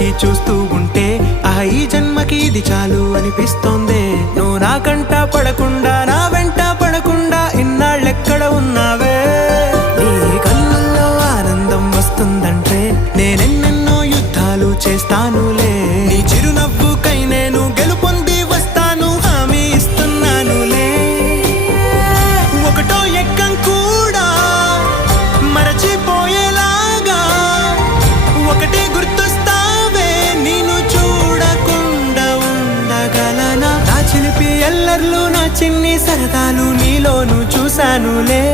పెట్టి చూస్తూ ఉంటే ఈ జన్మకి ఇది చాలు అనిపిస్తోందే. నువ్వు నా కంట పడకుండా నా వెంట పడకుండా ఇన్నాళ్ళెక్కడ ఉన్నావే. నీ కళ్ళల్లో ఆనందం వస్తుందంటే నేనెన్నెన్నో యుద్ధాలు చేస్తానులే. నీ చిరునవ్వుకై నేను గెలుపొంది వస్తాను హామీ ఇస్తున్నానులే. ఒకటో ఎక్కం కూడా మరచిపోయేలాగా ఒకటే గుర్తొస్తావే. నేను చూడకుండా ఉండగలనా. నా చిలిపి ఎల్లర్లు నా చిన్ని సరదాలు నీలోను చూశానులే.